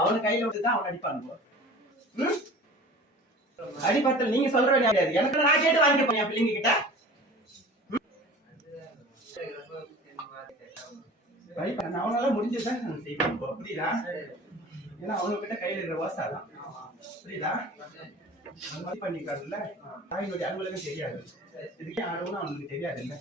அவனு கையில விட்டுதான் அவன் அடிப்பான். அடிப்பத்தல் நீங்க சொல்ற கிடையாது, எனக்கு நான் கேட்டு வாங்கிக்க போறேன் பிள்ளைங்க கிட்ட. அவனால முடிஞ்சதான் நான் செய்வேன் புரியுதா? ஏன்னா அவனுக்கிட்ட கையில இருக்கிற வாசாதான் புரியுதா? அந்த மாதிரி பண்ணிக்காதுல்ல, தாயினுடைய அலுவலகம் தெரியாது, இதுக்கே ஆடவுன்னு அவனுக்கு தெரியாது இல்ல.